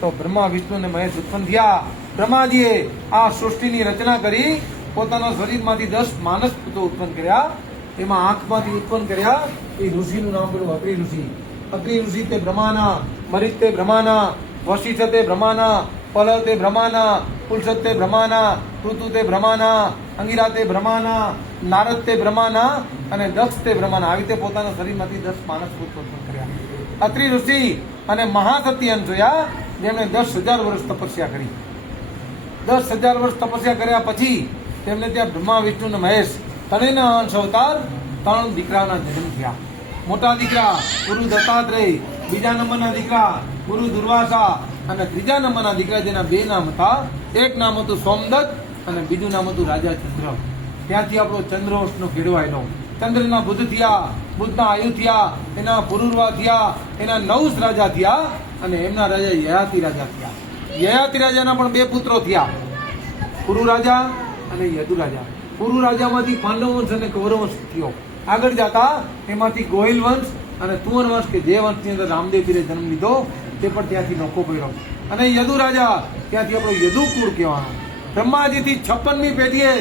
તો બ્રહ્મા વિષ્ણુ અને મહેશ ઉત્પન્ન થયા. બ્રહ્માજીએ આ સૃષ્ટિની રચના કરી, પોતાના શરીરમાંથી 10 માનસ પુત્રો ઉત્પન્ન કર્યા. એમાં આંખમાંથી ઉત્પન્ન કર્યા એ ઋષિનું નામ પેલું અત્રિ ઋષિ. અત્રિ ઋષિ તે બ્રહ્માના, મરિત તે બ્રહ્માના, વશિષ્ઠ તે બ્રહ્માના, પલ તે બ્રહ્માના, પુલસત તે બ્રહ્માના, ઋતુ તે બ્રહ્માના, અંગિરા તે બ્રહ્માના, નારદ તે બ્રહ્માના અને દક્ષ તે બ્રહ્માના. આવી રીતે પોતાના શરીરમાંથી 10 માનસ પુત્રો ઉત્પન્ન કર્યા. અત્રિ ઋષિ અને મહાસતી અંશ જોયા, જેમણે 10,000 વર્ષ તપસ્યા કરી. 10,000 વર્ષ તપસ્યા કર્યા પછી તેમને ત્યાં બ્રહ્મા વિષ્ણુ અને મહેશ ત્રણેયના અંશ અવતાર 3 દીકરાના જન્મ થયા. મોટા દીકરા ગુરુ દત્તાત્રેય, બીજા નંબરના દીકરા ગુરુ દુર્વાસા અને ત્રીજા નંબરના દીકરા જેના 2 નામ હતા. એક નામ હતું સોમદત્ત અને બીજું નામ હતું રાજા ચંદ્ર. ત્યાંથી આપણો ચંદ્રવંશનો કેળવાયેલો. ચંદ્રના બુદ્ધ થયા, બુદ્ધના આયુ થયા, એના પુરુરવા થયા, એના 9 રાજા થયા અને એમના રાજા યયાતિ રાજા થયા. યયાતિ રાજાના પણ 2 પુત્રો થયા, પુરુ રાજા અને યદુ રાજા. પુરુ રાજામાંથી પાંડવ વંશ અને કૌરવ વંશ થયો. આગળ જતા એમાંથી ગોહિલ વંશ અને તુવર વંશ કે જે વંશની અંદર રામદેવ પીરે જન્મ લીધો તે પણ ત્યાંથી નોખો પડ્યો. અને યદુ રાજા ત્યાંથી આપણો યદુ કુળ કહેવાનો. બ્રહ્માજીથી 56મી પેઢીએ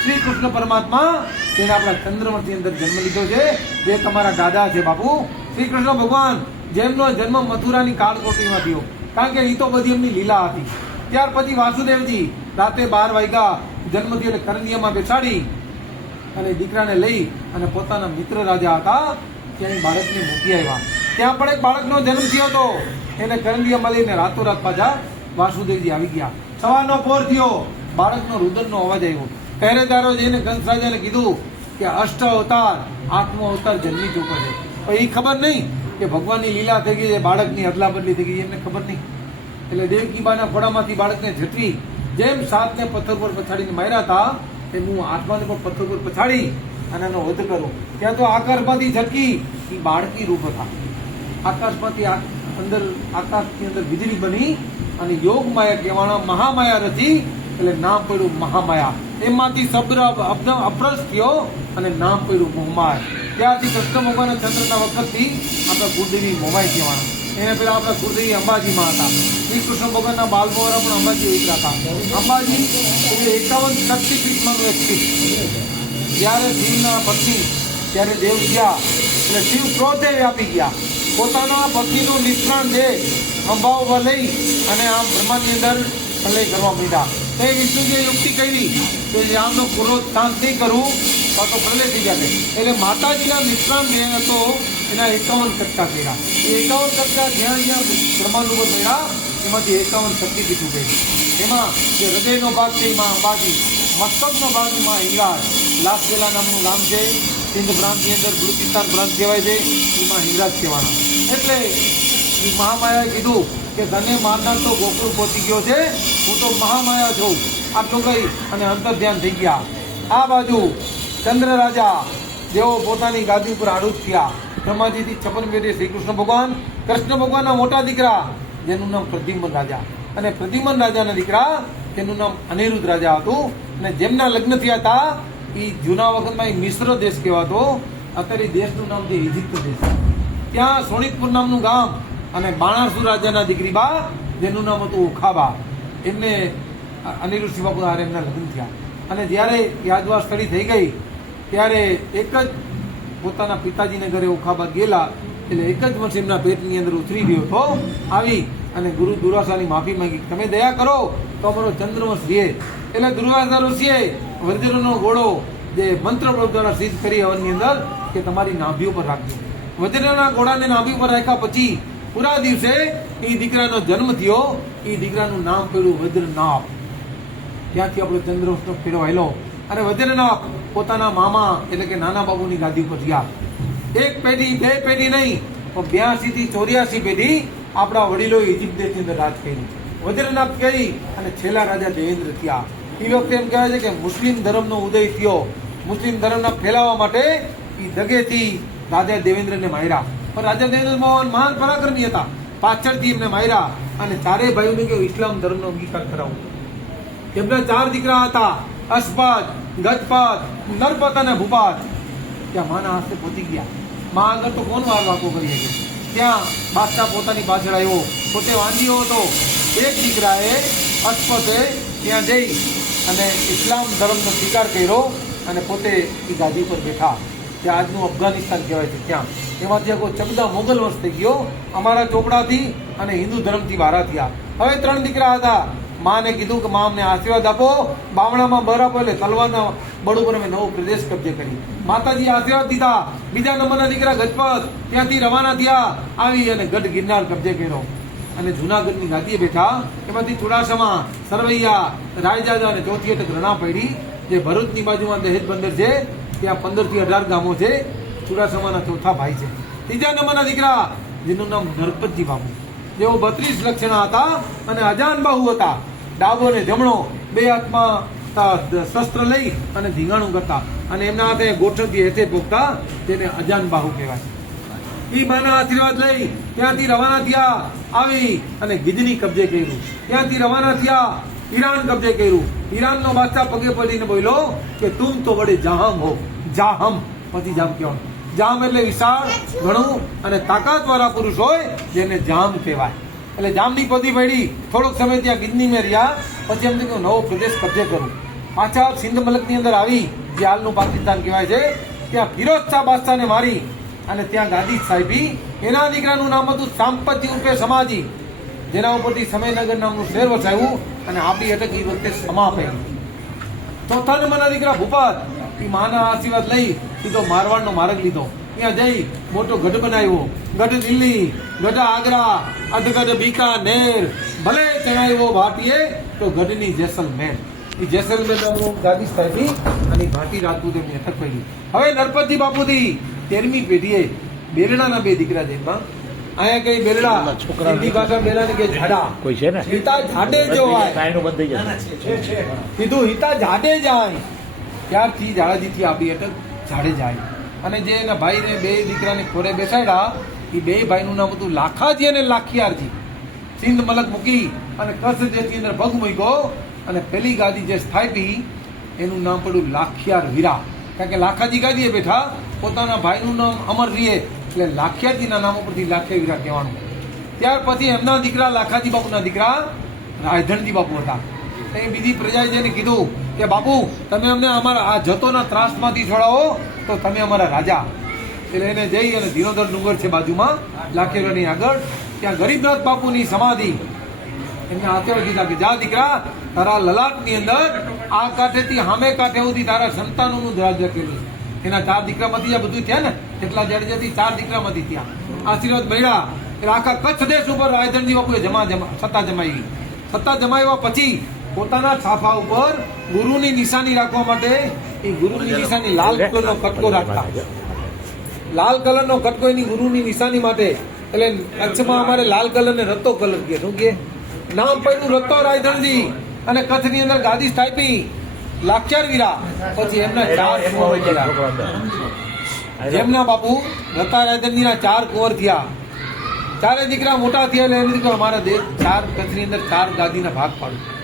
શ્રી કૃષ્ણ પરમાત્મા તેને આપણા ચંદ્રવંશની અંદર જન્મ લીધો છે, જે તમારા દાદા છે બાપુ. શ્રી કૃષ્ણ ભગવાન જેમનો જન્મ મથુરાની કાળકોટડીમાં થયો, કારણ કે એ તો બધી એમની લીલા હતી. ત્યાર પછી વાસુદેવજી રાતે 12 વાગ્યા જન્મથી એટલે કરંદિયામાં બેસાડી અને દીકરાને લઈ અને પોતાના મિત્ર રાજા હતા ત્યાં બાળકને મૂકી આવ્યા. ત્યાં પણ એક બાળકનો જન્મ થયો હતો. એને કરંદિયામાં લઈને રાતોરાત પાછા વાસુદેવજી આવી ગયા. સવારનો પોર થયો, બાળકનો રુદનનો અવાજ આવ્યો. પહેરેદારો જઈને કંસ રાજાને કીધું કે 8 અવતાર 8મો અવતાર જન્મી ચૂક્યો છે. પણ એ ખબર નહીં કે ભગવાનની લીલા થઈ ગઈ છે, બાળકની અદલા બદલી થઈ ગઈ, એમને ખબર નહીં. એટલે દેવકીબાના ખોડામાંથી બાળકને ઝટવી, જેમ 7ને પથ્થર પર પછાડીને માર્યા હતા તેમ હું 8માને પણ પથ્થર પર પછાડી અને એનો વધ કરું. ત્યાં તો આકાશમાંથી ઝટકી એ બાળકી રૂપ હતા. આકાશમાંથી અંદર આકાશની અંદર વીજળી બની અને યોગ માયા કહેવાના મહામાયા રચી એટલે નામ પડ્યું મહામાયા. એમાંથી શબ્દ અપ્રસ થયો અને નામ પડ્યું મોહમાય. ત્યારથી કૃષ્ણ ભગવાનના ચંદ્રના વખતથી આપણા કુળદેવી મોમાઈ કહેવાના. એને પેલા આપણા કુળદેવી અંબાજીમાં હતા. શ્રી કૃષ્ણ ભગવાનના બાલમોહરા પણ અંબાજી ઉતરા હતા. અંબાજી એટલે 51 શક્તિપીઠમાંનું એક પીઠ. જ્યારે શિવના પત્ની ત્યારે દેવ ગયા એટલે શિવ ક્રોધે વ્યાપી ગયા. પોતાના પત્નીનું નિષ્ણાંત જે અંબાઓ લઈ અને આમ બ્રહ્માંડની અંદર પ્રલય કરવા માંડ્યા. તે વિષ્ણુજીએ યુક્તિ કરી કે આમનો ક્રોધ શાંત નહીં કરવું તો પ્રલય થઈ જાય. એટલે માતાજીના નિષ્ણાંત જે હતો એના 51 કટકા કર્યા. એ 51 કટકા જ્યાં જ્યાં બ્રહ્માંડ ઉપર મળ્યા એમાંથી 51 શક્તિપીઠ ઉભેલી. એમાં જે હૃદયનો ભાગ છે એમાં અંબાજી, મસ્તકનો ભાગ એમાં હિંગળાજ, લાસવેલા નામનું ગામ છે, સિંધ પ્રાંતની અંદર બલુચિસ્તાન પ્રાંત કહેવાય છે, એમાં હિંગળાજ કહેવાના. એટલે એ મહામાયાએ કીધું કે તને મારનાર તો ગોકુળ પહોંચી ગયો છે, હું તો મહામાયા છું. આટલું કહી અને અંતર ધ્યાન થઈ ગયા. આ બાજુ ચંદ્ર રાજા જેઓ પોતાની ગાદી ઉપર આરૂઢ થયા. બ્રહ્માજીથી 56 પેઢી શ્રી કૃષ્ણ ભગવાન, કૃષ્ણ ભગવાનના મોટા દીકરા જેનું નામ પ્રદ્યુમ્ન રાજા, અને પ્રદ્યુમ્ન રાજાના દીકરા તેનું નામ અનિરુદ્ધ રાજા હતું. અને જેમના લગ્ન થયા હતા એ જૂના વખતમાં એ મિશ્ર દેશ કહેવાતો. અત્યારે દેશનું નામ છે ઇજિપ્ત દેશ. ત્યાં સોનિતપુર નામનું ગામ અને બાણાસુર રાજાના દીકરી બા જેનું નામ હતું ઓખાબા, એમને અનિરુદ્ધ શિવાપુ હારે એમના લગ્ન થયા. અને જ્યારે યાદવાર સ્થળી થઈ ગઈ ત્યારે એક જ પોતાના પિતાજીને ઘરે ઓખાબા ગયેલા એટલે એક જ વર્ષ એમના પેટની અંદર ઉતરી ગયો તો આવી અને ગુરુ દુર્વાસાની માફી માંગી, તમે દયા કરો તો અમારો ચંદ્રવંશ રહે. એટલે દુર્વાસા ઋષિએ વજ્રનો ઘોડો જે મંત્ર દ્વારા સિદ્ધ કરી હવનની અંદર કે તમારી નાભી ઉપર રાખજો. વજ્રના ઘોડાને નાભી ઉપર રાખ્યા પછી પૂરા દિવસે એ દીકરાનો જન્મ થયો. એ દીકરાનું નામ પડ્યું વજ્રનાભ. ત્યાંથી આપણો ચંદ્રવંશનો ફેરો આવેલો. અને વજ્રનાભ પોતાના મામા એટલે કે નાના બાબુની ગાદી ઉપર ગયા. 1 પેઢી 2 પેઢી નહીં પણ 82 થી 84 પેઢી આપણા વડીલોએ ઇજિપ્ત દેશની અંદર રાજ કર્યું. વજ્રનાભ કરી અને છેલ્લા રાજા દેવેન્દ્ર થયા. એ વખતે એમ કહેવાય છે કે મુસ્લિમ ધર્મનો ઉદય થયો. મુસ્લિમ ધર્મના ફેલાવવા માટે એ દગેથી રાજા દેવેન્દ્રને માર્યા. પણ રાજા દેવેન્દ્ર મહાન પરાક્રમી હતા. પાછળથી એમને માર્યા અને 4 ભાઈઓને કે ઇસ્લામ ધર્મનો અંગીકાર કરાવો. એમના 4 દીકરા હતા, અશ્પાદ, ગજપાદ, નરપત અને ભૂપાદ. ત્યાં માના હાથે પહોંચી ગયા. માં આગળ તો કોણ વાર વાતો કરી શકે. ત્યાં બાદશાહ પોતાની પાછળ આવ્યો, પોતે વાંધ્યો હતો. એક દીકરાએ અશફતે ત્યાં જઈ અને ઇસ્લામ ધર્મનો સ્વીકાર કર્યો અને પોતે એ ગાદી પર બેઠા. ત્યાં આજનું અફઘાનિસ્તાન કહેવાય છે ત્યાં. એમાંથી આખો ચગદા મોગલ વંશ થઈ ગયો અમારા ચોપડાથી અને હિન્દુ ધર્મથી વારા થયા. હવે 3 દીકરા હતા. માને કીધું કે માં અમને આશીર્વાદ આપો. બામણામાં બરાબર એટલે તલવારના બળ ઉપર અમે નવો પ્રદેશ કબજે કરી. માતાજી આશીર્વાદ દીધા. બીજા નંબરના દીકરા ગજપત ત્યાંથી રવાના થયા. આવી અને ગઢ ગિરનાર કબજે કર્યો અને જુનાગઢની ગાદીએ બેઠા. એમાંથી ચુડાસમા, સરવૈયા, રાયજાદા અને ચોથી અટક રણા પડી. જે ભરૂચની બાજુમાં દહેજ બંદર છે ત્યાં 15 થી 18 ગામો છે. ચુડાસમાના ચોથા ભાઈ છે. ત્રીજા નંબરના દીકરા જેનું નામ નરપતજી બાપુ, જેઓ 32 લક્ષણા હતા અને અજાન બાહુ હતા. ડાબો ને જમણો બે હાથમાં શસ્ત્ર લઈ અને ધીંગાણું કરતા અને એમના હાથે ગોઠણથી હેઠે પોકતા, તેને અજાન બાહુ કહેવાય. ઈ માના આશીર્વાદ લઈ ત્યાંથી રવાના થયા. આવી અને ગિજની કબજે કર્યું. ત્યાંથી રવાના થયા. ઈરાન કબજે કર્યું. ઈરાનનો બાદશાહ પગે પડીને બોલ્યો કે તુમ તો બડે જાહમ હો. જાહમ પછી જામ કહેવાનું. જામ એટલે વિશાળ, ઘણું અને તાકાતવાળા પુરુષ હોય જેને જામ કહેવાય. એટલે જામની પદી પડી. થોડોક સમય ત્યાં ગિજની મેં રહ્યા. પછી એમ થયું નવો પ્રદેશ કબજે કરું. પાછા સિંધ મલકની અંદર આવી, જે હાલનું પાકિસ્તાન કહેવાય છે. ત્યાં ફિરોજ શાહ બાદશાહને મારી અને ત્યાં ગાદી સાહેબી. એના દીકરાનું નામ હતું સાંપતી ઉર્ફે સમાજી, જેના ઉપરથી સમયનગર નામનું શહેર વસાવ્યું અને આપણી અટક એ વખતે સમા પડી. ચોથા નંબરના દીકરા ભૂપત, એ માના આશીર્વાદ લઈ સીધો મારવાડનો માર્ગ લીધો. ત્યાં જઈ મોટો ગઢ બનાવ્યો. ગઢ દિલ્હી, ગઢ આગ્રા, અધગઢ બીકાનેર, ભલે ચણાવ્યો ભાટીએ તો ગઢની જેસલમેર. એ જેસલમેર નામનું ગાદી સ્થાપી અને ભાટી રાજપૂત એમની અટક પડી. હવે નરપતજી બાપુથી 13મી પેઢીએ બેરડાના 2 દીકરા જન્મા. અહીંયા કઈ બેરડા, હિન્દી ભાષા બેરડા કે ઝાડા, કોઈ છે ને હિતા ઝાડે જો આય, કાયનું બંધ થઈ જશે. કીધું હિતા ઝાડે જાય. ત્યારથી ઝાડાજીથી આપી અટક ઝાડે જાય. અને જે એના ભાઈને 2 દીકરાને ખોરે બેસાડ્યા, એ 2 ભાઈનું નામ હતું લાખાજી અને લાખિયારજી. સિંધ મલક મૂકી અને કચ્છ જેથી અંદર પગ મૂક્યો અને પેલી ગાદી જે સ્થાપી એનું નામ પડ્યું લાખિયાર વીરા. કારણ કે લાખાજી ગાદીએ બેઠા, પોતાના ભાઈનું નામ અમર રીએ એટલે લાખિયાજીના નામ ઉપરથી લાખિયા વીરા કહેવાનું. ત્યાર પછી એમના દીકરા લાખાજી બાપુના દીકરા રાયધણજી બાપુ હતા. એ બીજી પ્રજાએ જેને કીધું કે બાપુ તમે અમને અમારા આ જતોના ત્રાસમાંથી છોડાવો તો તમે અમારા રાજા. એટલે એને જઈ અને ધીરોધર ડુંગર છે બાજુમાં લાખેરની આગળ, ત્યાં ગરીબનાથ બાપુની સમાધિ. એમને આશીર્વાદ દીધા કે જા દીકરા, તારા લલાટની અંદર આ કાંઠેથી સામે કાંઠે સુધી તારા સંતાનોનું રાજ્ય કર્યું. એના 4 દીકરામાંથી આ બધું થયા ને, એટલા જાડેજાથી 4 દીકરામાંથી થયા. આશીર્વાદ મળ્યા એટલે આખા કચ્છ દેશ ઉપર રાયધણજી બાપુએ સત્તા જમાવી. સત્તા જમાવ્યા પછી પોતાના છાપા ઉપર ગુરુની નિશાની રાખવા માટે એ ગુરુની નિશાની લાલ કલરનો કટકો રાખતા. લાલ કલરનો કટકો એની ગુરુની નિશાની માટે. એટલે કચ્છમાં અમારે લાલ કલરને રત્તો કલર કહે. શું કહે? નામ પડ્યું રત્તો રાયધણજી. અને કચ્છની અંદર ગાદી સ્થાપી લાખિયાર વીરા. પછી એમના 4 કુંવર થયા. જેમના બાપુ રત્તા રાયધણજીના 4 કુંવર થયા. 4 દીકરા મોટા થયા એટલે એમ દીકરો અમારા દેશ 4 કચ્છની અંદર 4 ગાદીના ભાગ પાડ્યું.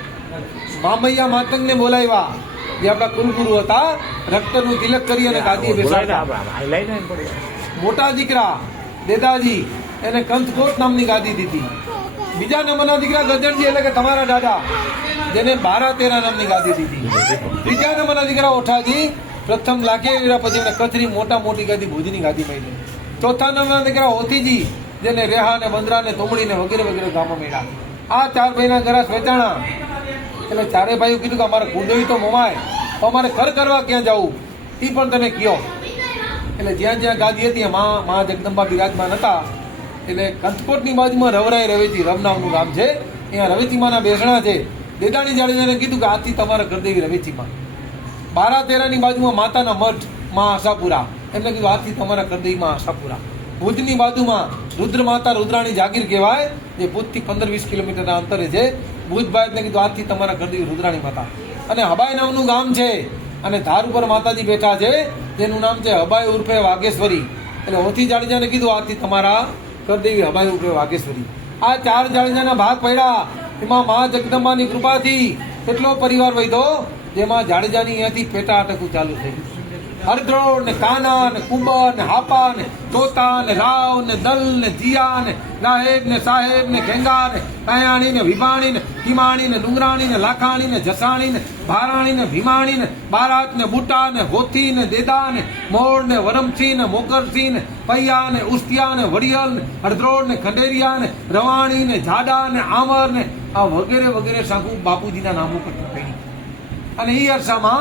મામૈયા માતંગને બોલાવ્યા, જે આપણા કુલગુરુ હતા. રક્તનું તિલક કરી અને ગાદીએ બેસાડ્યા. મોટા દીકરા દેદાજી, એને કંથકોટ નામની ગાદી દીધી. બીજા નંબરના દીકરા ગજરજી એટલે કે તમારા દાદા, જેને 12-13 નામની ગાદી દીધી. ત્રીજા નંબરના દીકરા ઓઠાજી, પ્રથમ લાખિયા વીરા, પછી એમને કચ્છની મોટી ગાદી ભુજની ગાદી મળી. ચોથા નંબરના દીકરા હોતીજી, જેને રેહા ને બંદરા ને તોમડી ને વગેરે વગેરે ગામો મળ્યા. આ 4 ભાઈના ઘરા વેચાણા. એટલે 4 ભાઈઓ કીધું કે અમારે કુંડળી તો મોમાય, તો અમારે ઘર કરવા ક્યાં જવું એ પણ તમે કયો. એટલે જ્યાં જ્યાં ગાદી હતી મા જગદંબા બિરાજમાન હતા. એટલે કંથકોટની બાજુમાં રવરાય રવેચી રમનામનું ગામ છે. અહીંયા રવેચીમાના બેસણા છે. દેદાણી જાડેજાને કીધું કે આજથી તમારા ઘરદેવી રવેચીમાં. 12-13ની બાજુમાં માતાના મઠ માં આશાપુરા, એમને કીધું આજથી તમારા ઘરદેવીમાં આશાપુરા. ભુજની બાજુમાં રુદ્ર માતા રુદ્રાણી જાગીર કહેવાય, જે ભુજથી 15-20 કિલોમીટરના અંતરે છે. ભુજ ભાઈને કીધું આજથી તમારા ઘરદેવી રુદ્રાણી માતા. અને હબાઈ નામનું ગામ છે અને ધાર ઉપર માતાજી બેઠા છે, જેનું નામ છે હબાઈ ઉર્ફે વાઘેશ્વરી. એટલે હોથી જાડેજાને કીધું આજથી તમારા કરદેવી હબાઈ ઉર્ફે વાઘેશ્વરી. આ 4 જાડેજાના ભાગ પડ્યા. એમાં મા જગદંબાની કૃપાથી એટલો પરિવાર વધ્યો, જેમાં જાડેજાની અહીંયાથી પેટા અટકું ચાલુ થયું. હરદ્રોળ ને કાના ને કુંબર ને હાપા ને તોતા ને રાવ ને દલ ને જીયા ને સાહેબ ને ખેંગા ને કાયાણી ને વિભાણી ને કિમાણી ને ડુંગરાણી ને લાખાણી ને જસાણી ને ભારાણી ને ભીમાણી ને બારાત ને બુટા ને હોથી ને દેદા ને મોર ને વરમસી ને મોકરસી ને પૈયા ને ઉસ્તિયા ને વડિયલ ને હરદ્રોળ ને ખંડેરિયા ને રવાણી ને જાડા ને આમર ને આ વગેરે વગેરે સાકુ બાપુજીના નામો પર પડી અને એ અરસામાં